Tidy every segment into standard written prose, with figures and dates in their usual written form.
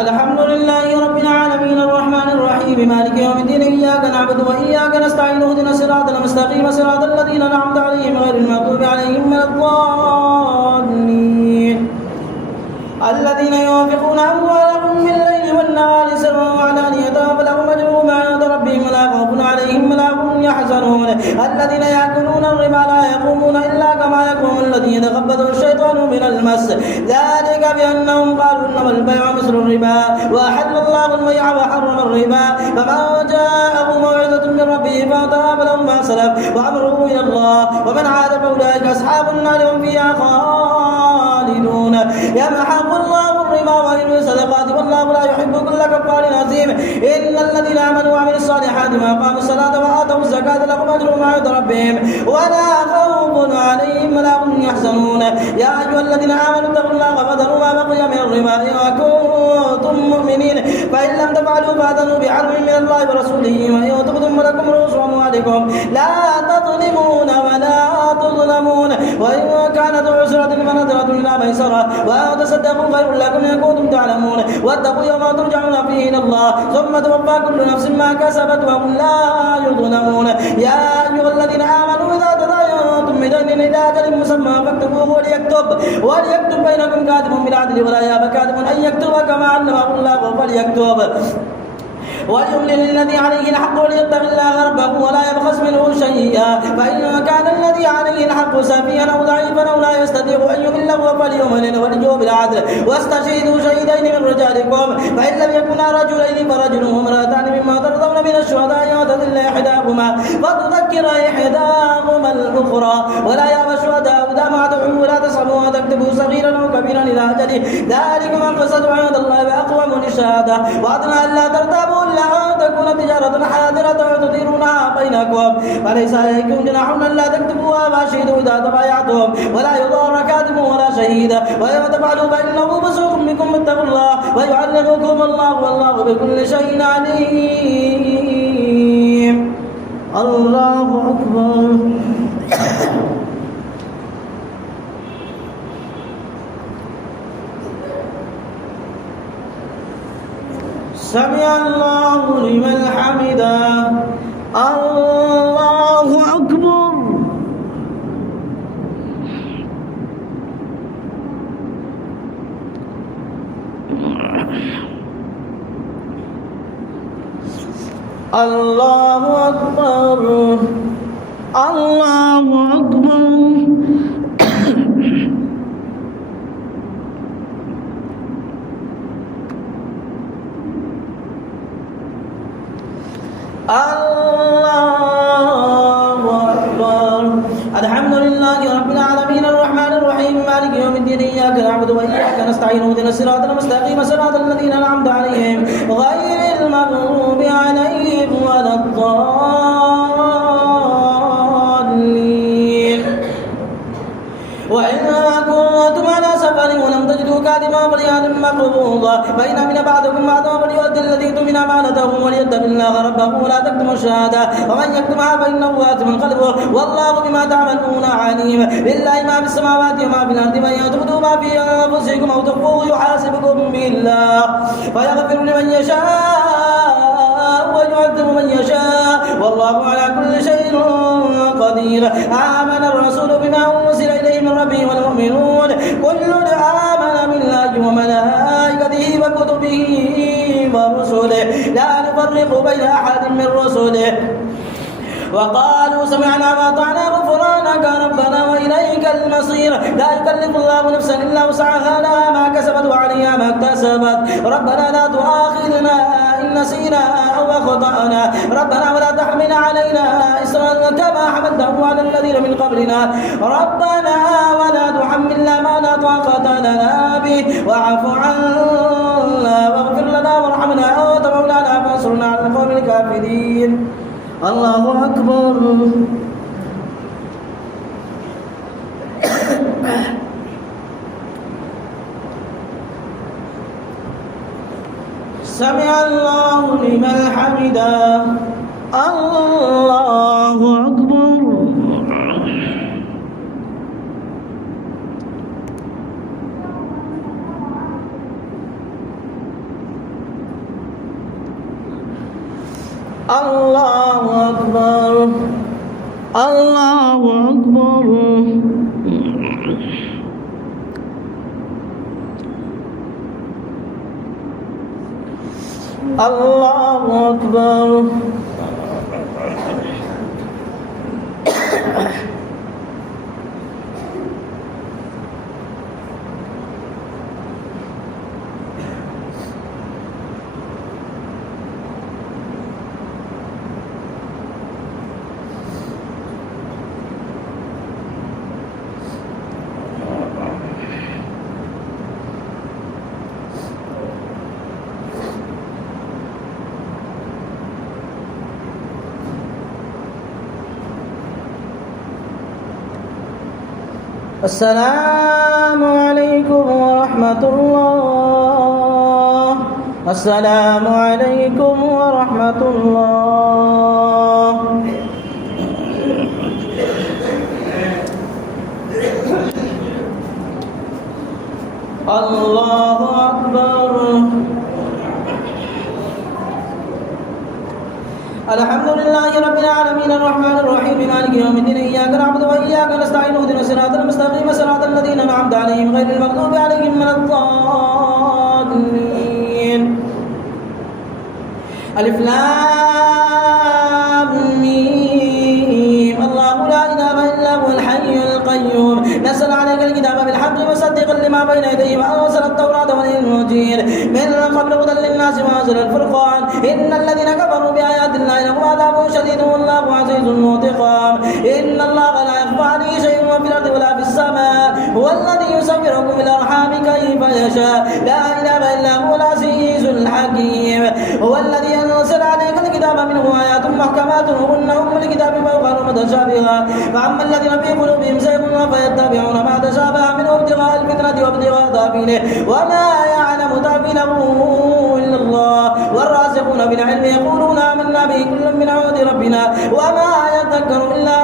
الحمد لله رب العالمين الرحمن الرحيم مالك يوم الدين إياك نعبد وإياك نستعين اهدنا الصراط المستقيم صراط الذين أنعمت عليهم غير المغضوب عليهم ولا الضالين الذين ينفقون أموالهم بالليل والنهار سرا وعلانية فلهم أجرهم عند ربهم ولا خوف عليهم ولا هم يحزنون الذين يأكلون الربا لا يقومون إلا كما يقوم الذي يتخبطه الشيطان من المس ذلك بأنهم قالوا إنما البيع مثل الربا وأحل الله البيع وحرم الربا فمن جاءه موعظة من ربه فانتهى فله ما سلف وأمره إلى الله ومن عاد فأولئك أصحاب النار هم فيها خالدون يمحق الله الربا ويربي الصدقات والله لا يحب كل كفار أثيم إن الذين آمنوا وعملوا الصالحات وأقاموا الصلاة وآتوا الزكاة لهم أجرهم عند ربهم ولا خوف عليهم ولا هم يحزنون يا أيها الذين آمنوا اتقوا الله وذروا ما بقي من الربا إن كنتم مؤمنين فإن لم تفعلوا فأذنوا بحرب من الله ورسوله وإن تبتم فلكم رؤوس أموالكم لا تظلمون ولا تظلمون وإن كانت عسرة فنظرة إلى ميسرة وأن تصدقوا خير لكم إن كنتم تعلمون واتقوا يوما ترجعون فيه إلى الله ثم توفى كل نفس ما كسبت وهم لا يظلمون يا أيها الذين آمنوا إذا تداينتم بدين إلى أجل مسمى فاكتبوه وليكتب بينكم كاتب بالعدل ولا يأبى كاتب أن يكتب كما علمه الله فليكتب وليملل الذي عليه الحق وليتق الله ربه ولا يبخس منه شيئا فإن كان الذي عليه الحق سفيها أو ضعيفا أو لا يستطيع أن يمله فليملل وليجوه بالعدل واستشهدوا شهيدين من رجالكم فإن لم يكونا رجلين فرجل وامرأتان مما ترضون من الشهداء وتذل إحداهما فتذكر إحداهما الأخرى ولا يأبى الشهداء إذا ما دعوا ولا تسألوا وتكتبوا صغيرا أو كبيرا إلى أجله ذلكم أقسط عند الله وأقوم للشهادة وأدنى ألا ترتابوا إلا أن تكون تجارة حاضرة تديرونها بينكم فليس عليكم جناح ألا تكتبوها وأشهدوا إذا تبايعتم ولا يضار كاتب ولا شهيد وإن تفعلوا فإنه فسوق بكم اتقوا الله ويعلمكم الله والله بكل شيء عليم الله أكبر سمع الله لمن حمده الله أكبر الله أكبر الله أكبر الله أكبر الحمد لله رب العالمين الرحمن الرحيم مالك يوم الدين إياك نعبد وإياك نستعين اهدنا الصراط المستقيم صراط الذين أنعمت عليهم غير المغضوب عليهم ولا الضالين وإن كنتم على سفر ولم تجدوا كاتبا فليأتم مقبوضا فإن أمن بعضكم بعضا فليؤدي الذي اؤتمن أمانته وليتق الله ربه ولا تكتموا الشهادة ومن يكتمها فإنه آثم قلبه والله بما تعملون عليم لله ما في السماوات وما في الأرض وإن تبدوا ما في أنفسكم أو تخفوه يحاسبكم به الله فيغفر لمن يشاء ويعذب من يشاء والله على كل شيء قدير آمن الرسول بما أنزل إليه من ربه والمؤمنون كل آمن بالله وملائكته وكتبه ورسله لا نفرق بين أحد من رسله وقالوا سمعنا وأطعنا غفرانك ربنا وإليك المصير لا يكلف الله نفسا إلا وسعها لها ما كسبت وعليها ما اكتسبت ربنا لا تؤاخذنا إن نسينا أو أخطأنا ربنا ولا تحمل علينا إصرا كما حملته على الذين من قبلنا ربنا ولا تحملنا ما لا طاقة لنا به واعف عنا واغفر لنا وارحمنا أنت مولانا فانصرنا على القوم الكافرين الله أكبر سمع الله لمن حمده الله أكبر الله أكبر الله أكبر الله أكبر. السلام عليكم ورحمة الله. السلام عليكم ورحمة الله. الله أكبر. الحمد لله رب العالمين الرحمن الرحيم مالك يوم الدين إياك نعبد وإياك نستعين اهدنا الصراط المستقيم صراط الذين أنعمت عليهم غير المغضوب عليهم ولا الضالين. ألف لام ميم الله لا إله إلا هو الحي القيوم نزل عليك الكتاب بالحق مصدقا لما بين يديه وأنزل التوراة والإنجيل من قبل هدى للناس وأنزل الفرقان إن الذين كفروا بآيات الله لهم عذاب شديد والله عزيز ذو انتقام. إن الله لا يخفى عليه شيء في الأرض ولا في السماء هو الذي يصوركم في الأرحام كيف يشاء لا إله إلا هو العزيز الحكيم. هو الذي أنزل عليك الكتاب منه آيات محكمات هن أم الكتاب وأخر متشابهات فأما الذين في قلوبهم زيغ فيتبعون ما تشابه منه ابتغاء الفتنة وابتغاء تأويله وما يعلم تأويله إلا الله والراسخون بالعلم يقولون آمنا به كل من عند ربنا وما يذكر إلا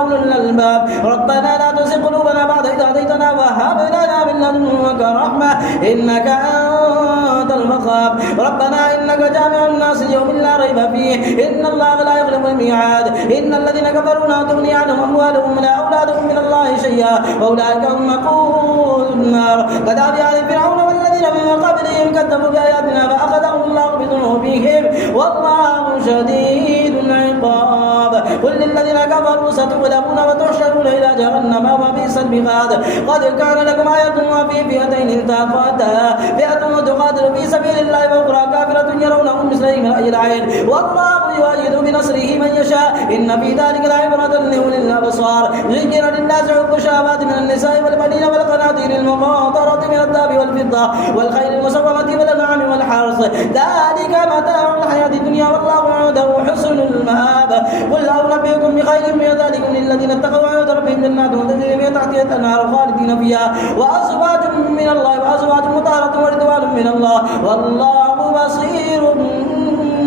أولو الألباب. ربنا لا تزغ قلوبنا بعد إذ هديتنا وهب لنا من لدنك رحمة إنك أنت الوهاب. ربنا إنك جامع الناس ليوم لا ريب فيه إن الله لا يخلف الميعاد. إن الذين كفروا لا تغني عنهم أموالهم ولا أولادهم من الله شيئا وأولئك هم وقود النار. كدأب آل فرعون والذين من قبلهم كذبوا بآياتنا فأخذهم الله بذنوبهم والله شديد العقاب. قل للذين كفروا ستغلبون وتحشرون إلى جهنم وبئس المهاد. قد كان لكم آية وفي فئتين التقتا فئة تقاتل في سبيل الله وأخرى كافرة يرونهم مثليهم رأي العين والله يؤيد بنصره من يشاء إن في ذلك لعبرة لأولي الأبصار. زين للناس حب الشهوات من النساء والبنين والقناطير المقنطرة من الذهب والفضة والخيل المسومة والأنعام والحرث ذلك متاع الحياة الدنيا والله عنده حسن المآب. قل أنبئكم بخير من ذلك للذين اتقوا عند ربهم جنات تجري من تحتها الأنهار خالدين فيها وأزواج من الله وأزواج مطهرة ورضوان من الله والله بصير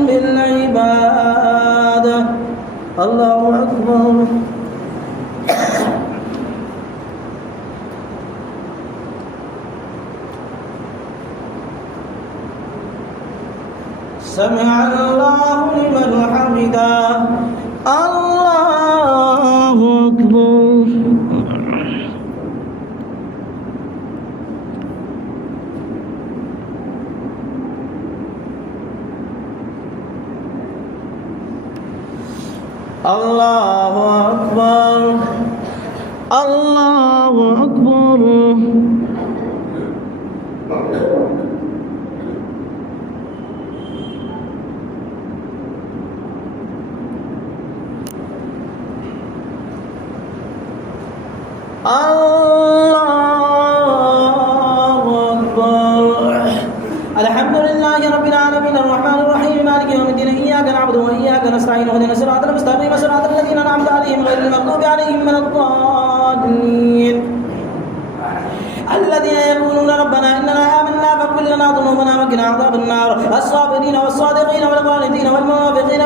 بالعباد. الله أكبر. سمع الله لمن حمده. الله أكبر. الله أكبر. الله أكبر. الله أكبر. الحمد لله رب العالمين الرحمن الرحيم مالك يوم الدين إياك نعبد وإياك نستعين اهدنا الصراط المستقيم صراط الذين أنعمت عليهم غير المغضوب عليهم ولا الضالين. الذين يقولون ربنا إننا آمنا فاغفر لنا ذنوبنا وقنا عذاب النار. الصابرين والصادقين والقانتين والمنافقين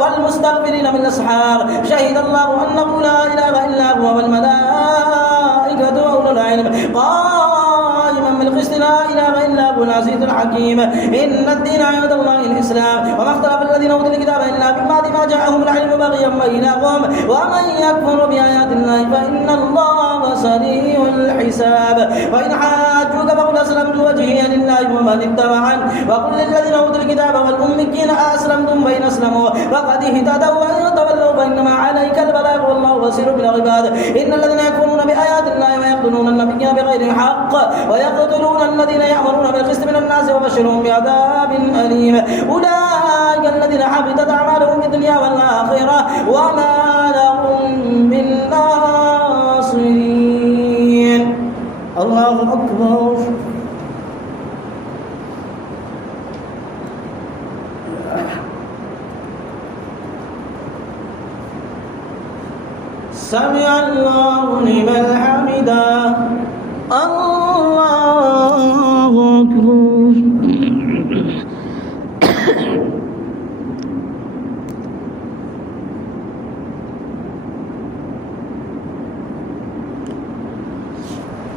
والمستغفرين بالأسحار. شهد الله أنه لا إله إلا هو والملائكة وأولو العلم قائما بالقسط لا إله إلا هو هو العزيز الحكيم. إن الدين عند الله الإسلام وما اختلف الذين أوتوا الكتاب إلا من بعد ما جاءهم العلم بغيا بينهم ومن يكفر بآيات الله فإن الله سريع الحساب. وإن حاجوك فقل أسلمت وجهي لله ومن اتبعني وقل للذين أوتوا الكتاب والأميين أسلمتم فإن أسلموا فقد اهتدوا وإن تولوا فإنما عليك البلاغ والله بصير بالعباد. إن الذين يكفرون بآيات الله ويقتلون النبيين بغير حق ويقتلون الذين يأمرون بالقسط من الناس وبشرهم بعذاب أليم. أولئك الذين حبطت أعمالهم في الدنيا والآخرة وما لهم من ناصرين. الله أكبر. سمع الله لمن حمده. الله أكبر.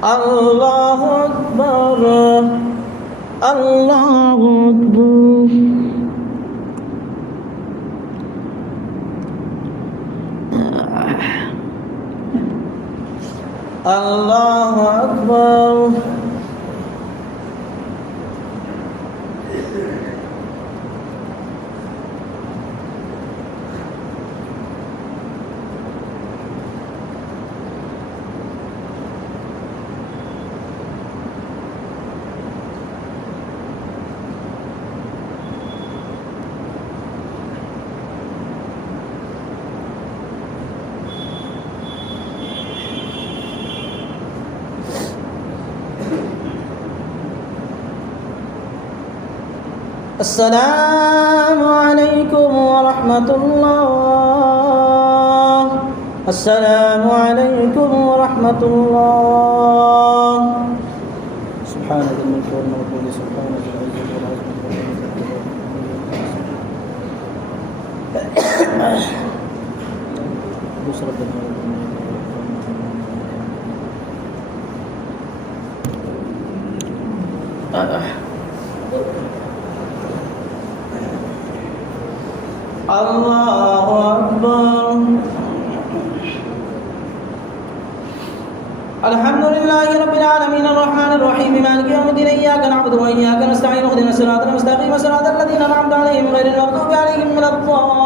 الله أكبر. الله أكبر. الله أكبر. السلام عليكم ورحمة الله. السلام عليكم ورحمة الله. سبحان ذي الملك والملكوت سبحان ذي العزة والعزة. الله أكبر. الحمد لله رب العالمين الرحمن الرحيم مالك يوم الدين إياك نعبد وإياك نستعين اهدنا الصراط المستقيم صراط الذين أنعمت عليهم غير المغضوب عليهم ولا الضالين.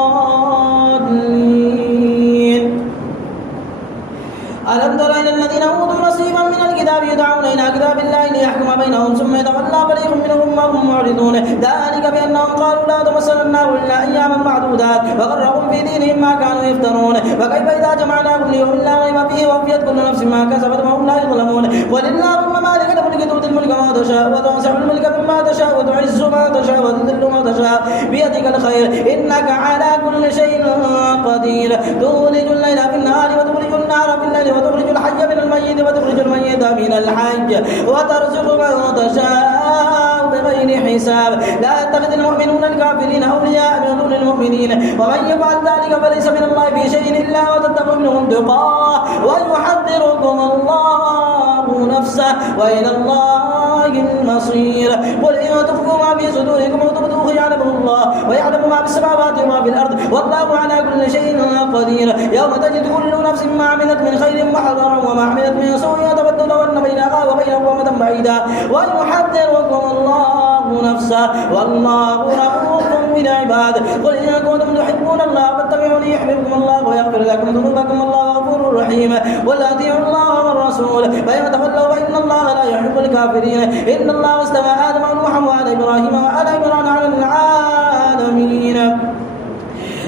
ألم تر إلى الذين أوتوا نصيبا من الكتاب يدعون إلى كتاب الله ليحكم بينهم ثم يتولى فريق منهم وهم معرضون ذلك بأنهم قالوا لا تمسنا النار إلا أياما معدودات وغرهم في دينهم ما كانوا يفترون. فكيف إذا جمعناكم ليوم لا ريب فيه ووفيت كل نفس ما كسبت وهم لا يظلمون. قل اللهم مالك الملك تؤتي الملك ما تشاء وتنزع الملك مما تشاء وتعز ما تشاء وتذل ما تشاء بيدك الخير إنك على كل شيء قدير. تولج الليل في النهار وتخرج النار في الليل وتخرج الحي من الميت وتخرج الميت من الحي وترزق من تشاء بغير حساب. لا يتخذ المؤمنون الكافرين أولياء من دون المؤمنين ومن يفعل ذلك فليس من الله في شيء إلا وتتقوا منهم تقاه ويحذركم الله نفسه وإلى الله المصير. قل إن تخفوا ما في صدوركم وتبدوه يعلمه الله ويعلم ما في السماوات وما في الأرض والله على كل شيء قدير. يوم تجد كل نفس ما عملت من خير محضرا وما عملت من سوء تبدل وأن بينها وبينه أمدا بعيدا ويحذركم الله نفسه والله رؤوف بالعباد. قل إن كنتم تحبون الله فاتبعوني يحببكم الله ويغفر لكم ذنوبكم والله غفور رحيم. ولا أطيعوا الله والرسول فإن تولوا فإن الله لا يحب الكافرين. إن الله اصطفى آدم ونوحا وآل إبراهيم وآل عمران على العالمين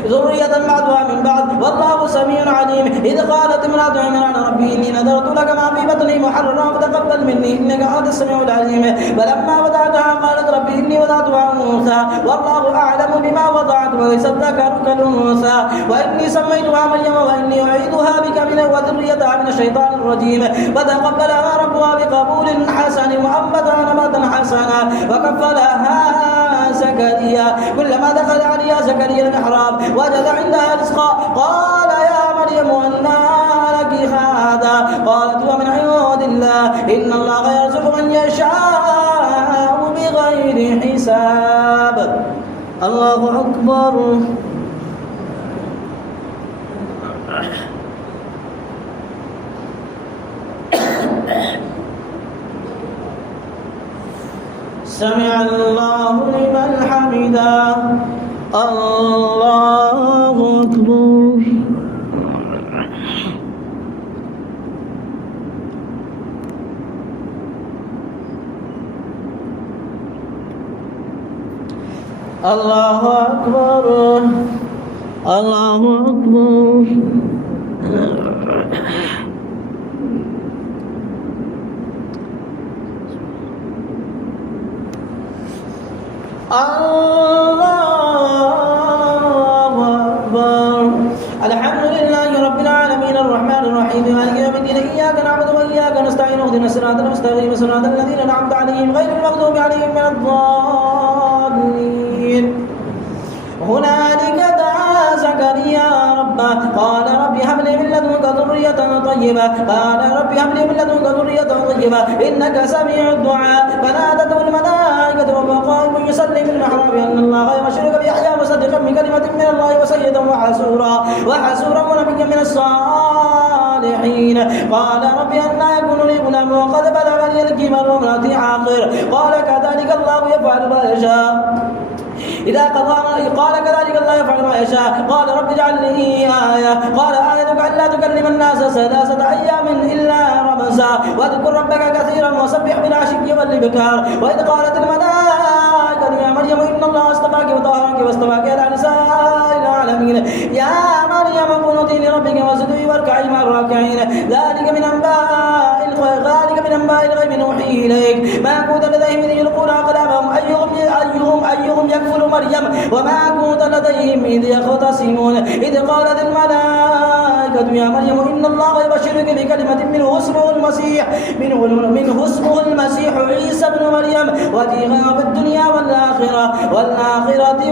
ذرية بعضها من بعض والله سميع عليم. إذ قالت امرأة عمران ربي إني نذرت لك ما في بطني محررا فتقبل مني إنك أنت السميع العليم. فلما وضعتها قالت ربي إني وضعتها أنثى والله أعلم بما وضعت وليس الذكر كالأنثى وإني سميتها مريم وإني أعيدها بك من وذريتها من الشيطان الرجيم. فتقبلها ربها بقبول حسن وأنبتها نباتا حسنا وكفلها زكريا. كلما دخل عليها زكريا المحراب وجد عندها رزقا قال يا مريم أنى لك هذا؟ قالت هو من عند الله إن الله يرزق من يشاء بغير حساب. الله أكبر. سمع الله لمن حمده. الله أكبر. الله أكبر. الله أكبر. الله أكبر. الحمد لله رب العالمين الرحمن الرحيم مالك يوم الدين إياك نعبد وإياك نستعين اهدنا الصراط المستقيم صراط الذين أنعمت عليهم غير المغضوب عليهم ولا الضالين. هنالك دعا زكريا ربه قال رب هب لي من لدنك ذرية طيبة قال رب هب لي من لدنك ذرية طيبة إنك سميع الدعاء. فنادته الملائكة وهو قائم يصلي في المحراب أن الله يبشرك بيحيى مصدقا بكلمة من الله وسيدا وحسورا ونبيا من الصالحين. قال رب أنى يكون لي غلام وقد بلغني الكبر وامرأتي عاقر. قال كذلك الله يفعل ما يشاء إذا قال كذلك الله يفعل ما يشاء. قال رب اجعل لي آية. قال آيتك ألا تكلم الناس 3 أيام إلا رمزا واذكر ربك كثيرا وسبح بالعشي والإبكار. وإذ قالت الملائكة يا مريم إن الله اصطفاك وطهرك واصطفاك على نساء العالمين يا مريم قنوتي لربك واسجدي واركعي مع الراكعين. ذلك من أنباء الغيب نوحيه إليك ما كنت لديهم إذ يلقون أقلامهم أيهم يكفل مريم وما كنت لديهم إذ يختصمون. إذ قالت الملائكة يا مريم إن الله يبشرك بكلمة منه اسمه المسيح عيسى بن مريم وجيها في الدنيا والآخرة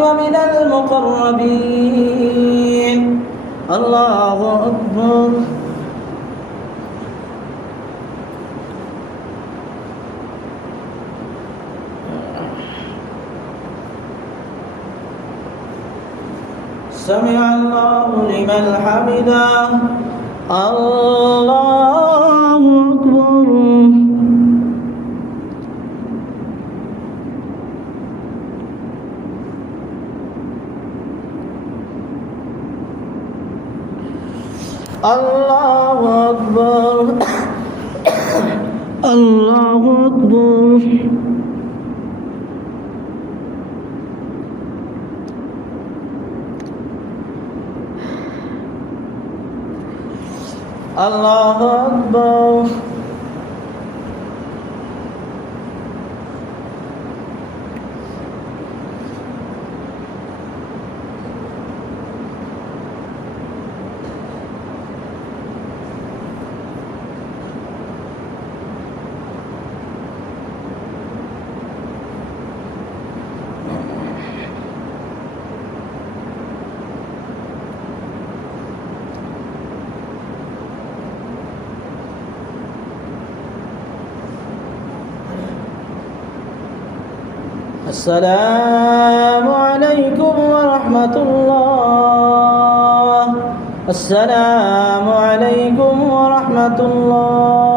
ومن المقربين. الله أكبر. سمع الله لمن حمده. الله أكبر. الله أكبر. الله أكبر. الله أكبر. السلام عليكم ورحمة الله. السلام عليكم ورحمة الله.